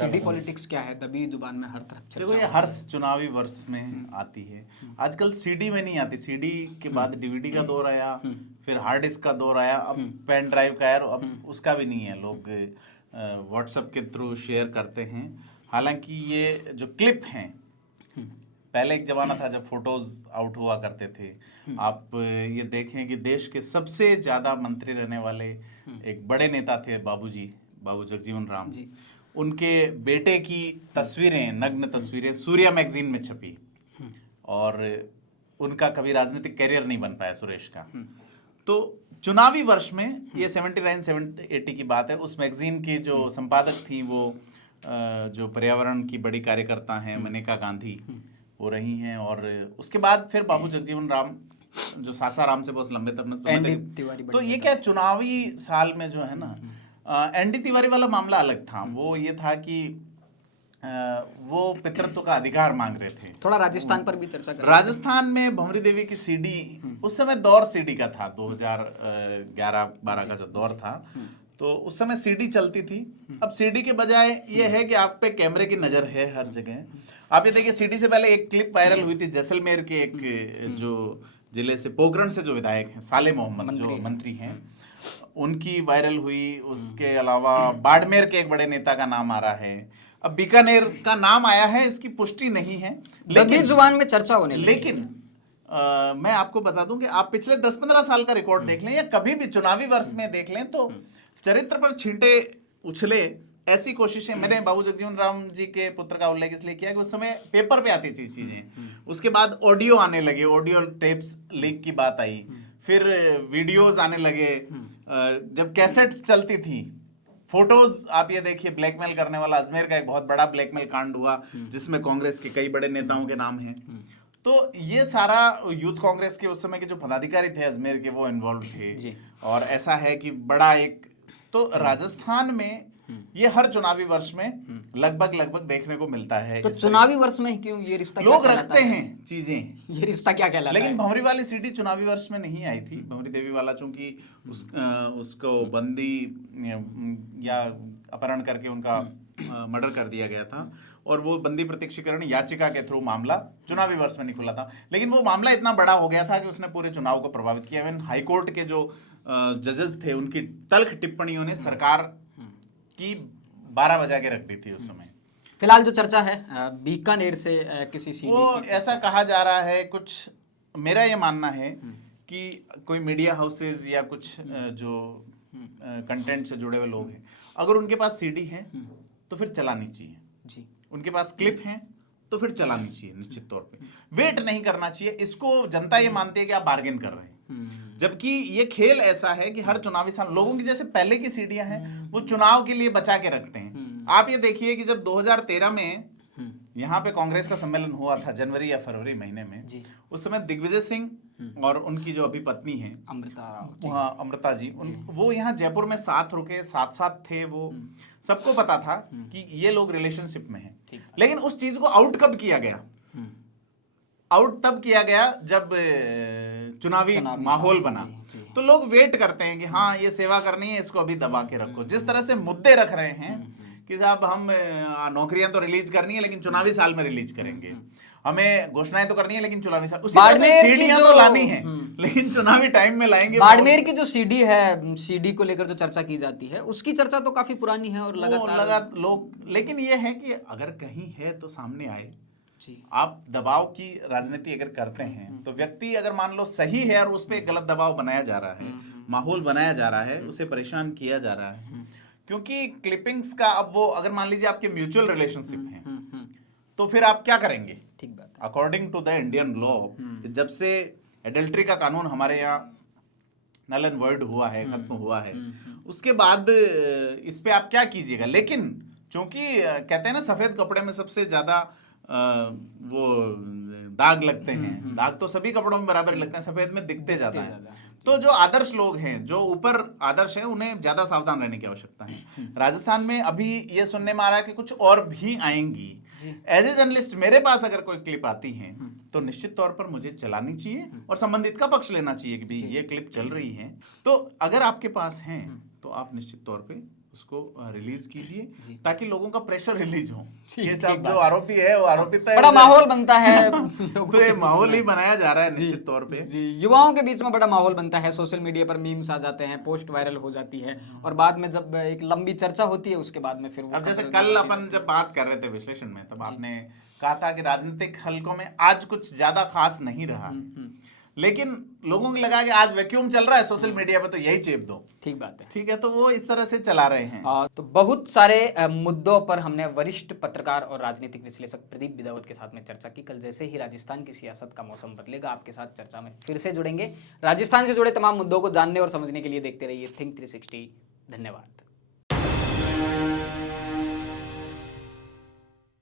CD politics क्या है? दबी जुबान में हर तरफ चर्चा देखो, ये हर चुनावी वर्ष में आती है। आजकल सीडी में नहीं आती, सीडी के बाद डीवीडी का दौर आया, फिर हार्ड डिस्क का दौर आया, अब पेन ड्राइव का यार, अब उसका भी नहीं है, लोग व्हाट्सएप के थ्रू शेयर करते हैं। हालांकि ये जो क्लिप हैं, पहले एक जमाना था जब फोटोज आउट हुआ करते थे। आप ये देखें कि देश के सबसे ज्यादा मंत्री रहने वाले एक बड़े नेता थे बाबू जगजीवन राम जी, उनके बेटे की तस्वीरें, नग्न तस्वीरें सूर्या मैगजीन में छपी, और उनका कभी राजनीतिक करियर नहीं बन पाया सुरेश का। तो चुनावी वर्ष में ये 79-80 की बात है, उस मैगजीन की जो संपादक थी वो जो पर्यावरण की बड़ी कार्यकर्ता हैं मनेका गांधी, वो रही हैं। और उसके बाद फिर बाबू जगजीवन राम जो सासाराम से बहुत लंबे समय तक, तो ये क्या चुनावी साल में जो है ना, एनडी तिवारी वाला मामला अलग था। वो ये था कि वो पितृत्व का अधिकार मांग रहे थे। थोड़ा राजस्थान पर भी चर्चा करें। राजस्थान में भंवरी देवी की सीडी, उस समय दौर सीडी का था, 2011-12 का जो दौर था, तो उस समय सीडी चलती थी। अब सीडी के बजाय ये है कि आप पे कैमरे की नजर है हर जगह। आप ये देखिए, सीडी से पहले एक क्लिप वायरल हुई थी जैसलमेर के एक जो जिले से, पोखरण से जो विधायक हैं साले मोहम्मद जो मंत्री हैं, उनकी वायरल हुई। उसके अलावा बाड़मेर के एक बड़े नेता का नाम आ रहा है, अब बीकानेर का नाम आया है, इसकी पुष्टि नहीं है, लेकिन जुबान में चर्चा होने लगी। लेकिन मैं आपको बता दूं कि आप पिछले 10-15 साल का रिकॉर्ड देख लें या कभी भी चुनावी वर्ष में देख लें, तो चरित्र पर छींटे उछले ऐसी कोशिशें। मैंने बाबू जगजीवन राम जी के पुत्र का उल्लेख इसलिए किया कि उस समय पेपर पे आती थी चीजें, उसके बाद ऑडियो आने लगे, ऑडियो टेप्स लीक की बात आई, फिर वीडियोस आने लगे, जब कैसेट्स चलती थी, फोटोज। आप ये देखिए, ब्लैकमेल करने वाला अजमेर का एक बहुत बड़ा ब्लैकमेल कांड हुआ जिसमें कांग्रेस के कई बड़े नेताओं के नाम हैं। तो ये सारा यूथ कांग्रेस के उस समय के जो पदाधिकारी थे अजमेर के, वो इन्वॉल्व थे। और ऐसा है कि बड़ा एक, तो राजस्थान में ये हर चुनावी वर्ष में लगभग देखने को मिलता है। तो चुनावी वर्ष में क्यों ये रिश्ता लोग रखते हैं चीजें, ये रिश्ता क्या कहलाता है? लेकिन भंवरी वाली सीडी चुनावी वर्ष में नहीं आई थी। भंवरी देवी वाला चूंकि उसको बंदी या अपहरण करके उनका मर्डर कर दिया गया था, और वो बंदी प्रत्यक्षीकरण याचिका के थ्रू मामला चुनावी वर्ष में नहीं खुला था। लेकिन वो मामला इतना बड़ा हो गया था कि उसने पूरे चुनाव को प्रभावित किया। इवन हाईकोर्ट के जो जजेस थे, उनकी तल्ख टिप्पणियों ने सरकार की 12 बजा के रख दी थी उस समय। फिलहाल जो चर्चा है बीकानेर से किसी सीडी, वो ऐसा कहा जा रहा है, कुछ मेरा ये मानना है कि कोई मीडिया हाउसेज या कुछ जो कंटेंट से जुड़े हुए लोग हैं, अगर उनके पास सीडी है तो फिर चलानी चाहिए जी, उनके पास क्लिप हैं तो फिर चलानी चाहिए निश्चित तौर पे, वेट नहीं करना चाहिए। इसको जनता ये मानती है कि आप बार्गेन कर रहे हैं, जबकि ये खेल ऐसा है कि हर चुनावी साल लोगों की जैसे पहले की सीडियां हैं वो चुनाव के लिए बचा के रखते हैं। आप ये देखिए कि जब 2013 में यहाँ पे कांग्रेस का सम्मेलन हुआ था जनवरी या फरवरी महीने में, उस समय दिग्विजय सिंह और उनकी जो अभी पत्नी है अमृता जी, वो यहाँ जयपुर में साथ रुके, साथ थे। वो सबको पता था कि ये लोग रिलेशनशिप में हैं। लेकिन उस चीज को आउट कब किया गया? आउट तब किया गया जब चुनावी माहौल बना। तो लोग वेट करते हैं कि हाँ, ये सेवा करनी है, इसको अभी दबा के रखो। जिस तरह से मुद्दे रख रहे हैं कि साहब हम नौकरियां तो रिलीज करनी है लेकिन चुनावी साल में रिलीज करेंगे, हमें घोषणाएं तो करनी है लेकिन चुनावी साल, उसी तरह से सीडियां तो लानी है लेकिन चुनावी टाइम में लाएंगे। बाड़मेर की जो सीडी है, सीडी को लेकर जो चर्चा की जाती है, उसकी चर्चा तो काफी पुरानी है और लगातार लोग, लेकिन ये है कि अगर कहीं है तो सामने आए। आप दबाव की राजनीति अगर करते हैं तो व्यक्ति अगर मान लो सही है और उस पर गलत दबाव बनाया जा रहा है, माहौल बनाया जा रहा है, उसे परेशान किया जा रहा है, क्योंकि क्लिपिंग्स का, अब वो अगर मान लीजिए आपके म्यूचुअल रिलेशनशिप हैं तो फिर आप क्या करेंगे? ठीक बात। According to the Indian law, जब से एडल्ट्री का कानून हमारे यहाँ नल एंड वॉइड हुआ है, खत्म हुआ है, उसके बाद इस पे आप क्या कीजिएगा? लेकिन चूंकि कहते हैं ना, सफेद कपड़े में सबसे ज्यादा वो दाग लगते हैं, दाग तो सभी कपड़ों में बराबर लगते हैं, सफेद में दिखते ज्यादा है। तो जो आदर्श लोग हैं, जो ऊपर आदर्श हैं, उन्हें ज्यादा सावधान रहने की आवश्यकता है। राजस्थान में अभी ये सुनने में आ रहा है कि कुछ और भी आएंगी। एज ए जर्नलिस्ट मेरे पास अगर कोई क्लिप आती है तो निश्चित तौर पर मुझे चलानी चाहिए और संबंधित का पक्ष लेना चाहिए कि भाई ये क्लिप चल रही है। तो अगर आपके पास है तो आप निश्चित तौर पे उसको रिलीज कीजिए ताकि लोगों का प्रेशर रिलीज हो। ठीक, ये ठीक सब बात जो आरोपी है वो आरोपित है, बड़ा माहौल बनता है लोगों पूरे के माहौल बीच ही में। बनाया जा रहा है निश्चित तौर पे। जी, युवाओं के बीच में बड़ा माहौल बनता है, सोशल मीडिया पर मीम्स आ जाते हैं, पोस्ट वायरल हो जाती है और बाद में जब एक लंबी चर्चा होती है उसके बाद में फिर वो अब जैसे खबर कल बनती अपन रहती जब बात कर रहे थे विश्लेषण में, तब आपने कहा था कि राजनीतिक हलकों में आज कुछ ज्यादा खास नहीं रहा, लेकिन लोगों को लगा कि आज वैक्यूम चल रहा है सोशल मीडिया पे तो यही चेप दो। है। ठीक बात है। ठीक है, तो वो इस तरह से चला रहे हैं। तो बहुत सारे मुद्दों पर हमने वरिष्ठ पत्रकार और राजनीतिक विश्लेषक प्रदीप बिदावत के साथ में चर्चा की। कल जैसे ही राजस्थान की सियासत का मौसम बदलेगा आपके साथ चर्चा में फिर से जुड़ेंगे। राजस्थान से जुड़े तमाम मुद्दों को जानने और समझने के लिए देखते रहिए थिंक 360। धन्यवाद।